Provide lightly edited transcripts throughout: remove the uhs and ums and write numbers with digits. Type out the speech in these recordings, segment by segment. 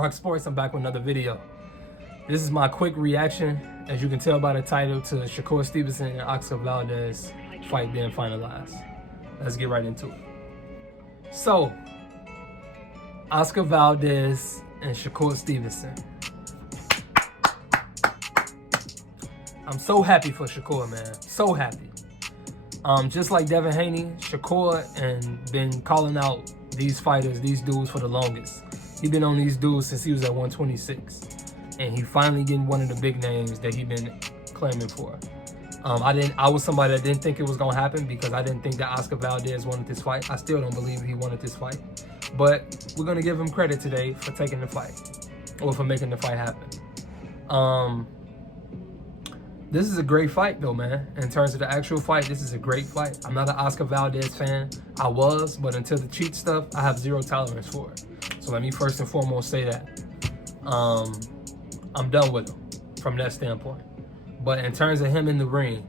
RocSports, I'm back with another video. This is my quick reaction, as you can tell by the title, to Shakurstevenson and Oscar Valdez fight being finalized. Let's get right into it. So, Oscar Valdez and Shakurstevenson. I'm so happy for Shakur, man. So happy. Just like Devin Haney, Shakur and been calling out these fighters, these dudes for the longest. He been on these dudes since he was at 126, and he finally getting one of the big names that he been claiming for. I was somebody that didn't think it was gonna happen because I didn't think that Oscar Valdez wanted this fight. I still don't believe he wanted this fight, but we're gonna give him credit today for taking the fight, or for making the fight happen. This is a great fight though, man. In terms of the actual fight, this is a great fight. I'm not an Oscar Valdez fan. I was, but until the cheat stuff, I have zero tolerance for it. So let me first and foremost say that. I'm done with him from that standpoint. But in terms of him in the ring,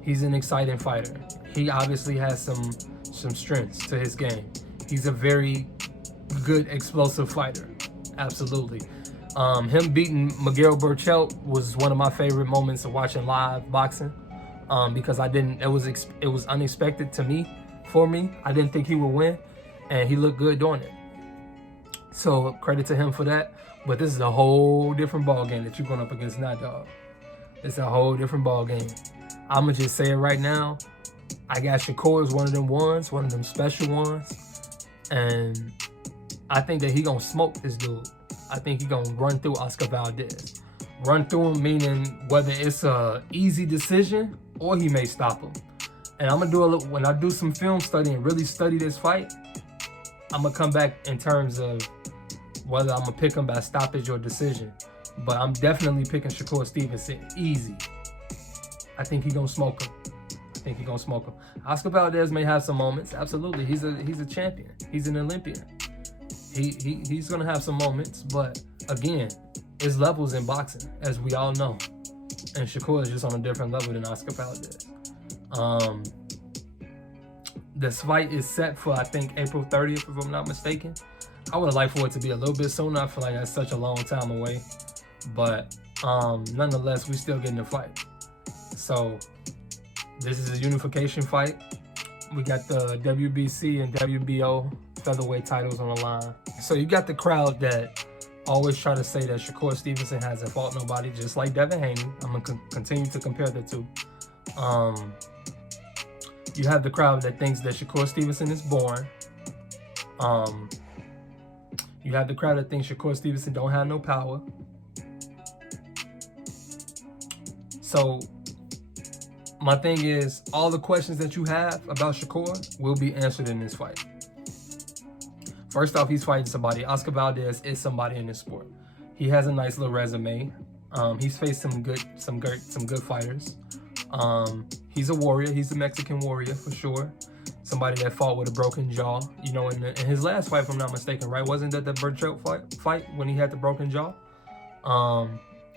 he's an exciting fighter. He obviously has some strengths to his game. He's a very good explosive fighter. Absolutely. Him beating Miguel Berchelt was one of my favorite moments of watching live boxing, because it was unexpected for me. I didn't think he would win, and he looked good doing it. So credit to him for that. But this is a whole different ball game that you're going up against now, dog. It's a whole different ball game. I'ma just say it right now. I got Shakur as one of them ones, one of them special ones, and I think that he gonna smoke this dude. I think he gonna run through Oscar Valdez. Run through him meaning whether it's a easy decision or he may stop him. And I'm gonna do when I do some film study and really study this fight, I'm gonna come back in terms of whether I'm gonna pick him by stoppage or decision. But I'm definitely picking Shakurstevenson easy. I think he gonna smoke him. Oscar Valdez may have some moments. Absolutely, he's a champion. He's an Olympian. He's gonna have some moments, but again, it's levels in boxing, as we all know. And Shakur is just on a different level than Oscar Valdez. This fight is set for, I think, April 30th, if I'm not mistaken. I would have liked for it to be a little bit sooner. I feel like that's such a long time away. But nonetheless, we still getting the fight. So this is a unification fight. We got the WBC and WBO featherweight titles on the line. So you got the crowd that always try to say that Shakurstevenson hasn't fought nobody, just like Devin Haney. I'm gonna continue to compare the two. You have the crowd that thinks that Shakurstevenson is boring. You have the crowd that thinks Shakurstevenson don't have no power. So my thing is, all the questions that you have about Shakur will be answered in this fight. First off, he's fighting somebody. Oscar Valdez is somebody in this sport. He has a nice little resume. He's faced some good fighters. He's a warrior. He's a Mexican warrior for sure. Somebody that fought with a broken jaw. You know, in his last fight, if I'm not mistaken, right? Wasn't that the Berchelt fight when he had the broken jaw?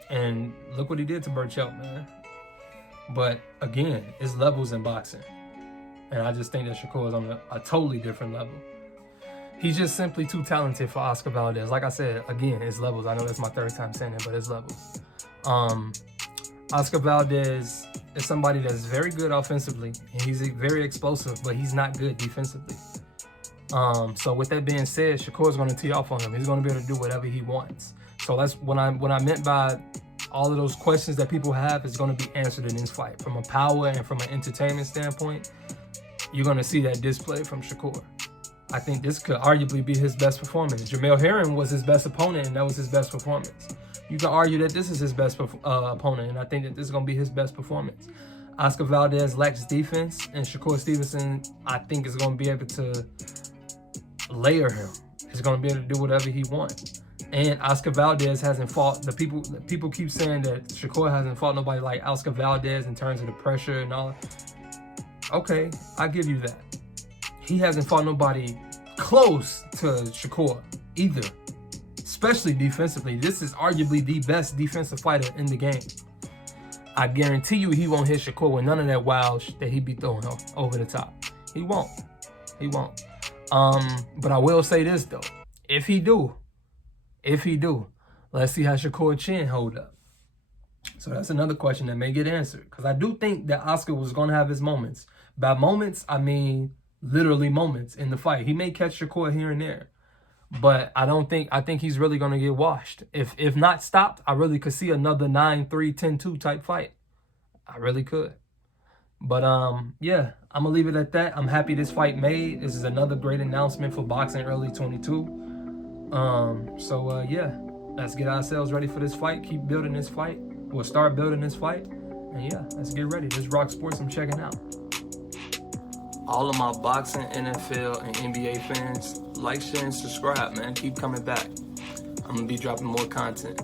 And look what he did to Berchelt, man. But again, it's levels in boxing. And I just think that Shakur is on a totally different level. He's just simply too talented for Oscar Valdez. Like I said, again, it's levels. I know that's my third time saying it, but it's levels. Oscar Valdez is somebody that's very good offensively, and he's very explosive, but he's not good defensively. So with that being said, Shakur is going to tee off on him. He's going to be able to do whatever he wants. So that's what I meant by all of those questions that people have is going to be answered in this fight. From a power and from an entertainment standpoint, you're going to see that display from Shakur. I think this could arguably be his best performance. Jamel Herring was his best opponent, and that was his best performance. You can argue that this is his best opponent, and I think that this is going to be his best performance. Oscar Valdez lacks defense, and Shakurstevenson, I think, is going to be able to layer him. He's going to be able to do whatever he wants. And Oscar Valdez hasn't fought. The people keep saying that Shakur hasn't fought nobody like Oscar Valdez in terms of the pressure and all. Okay, I give you that. He hasn't fought nobody close to Shakur either, especially defensively. This is arguably the best defensive fighter in the game. I guarantee you he won't hit Shakur with none of that wild that he be throwing over the top. He won't. He won't. But I will say this though. If he do, If he do, let's see how Shakur chin hold up. So that's another question that may get answered. Because I do think that Oscar was going to have his moments. By moments, I mean literally moments in the fight. He may catch Shakur here and there. But I think he's really going to get washed. If not stopped, I really could see another 9-3, 10-2 type fight. I really could. But yeah, I'm going to leave it at that. I'm happy this fight made. This is another great announcement for boxing early 22. Yeah, let's get ourselves ready for this fight. Keep building this fight. We'll start building this fight. And yeah, let's get ready. This is RocSports. I'm checking out. All of my boxing, NFL, and NBA fans, like, share, and subscribe, man. Keep coming back. I'm going to be dropping more content.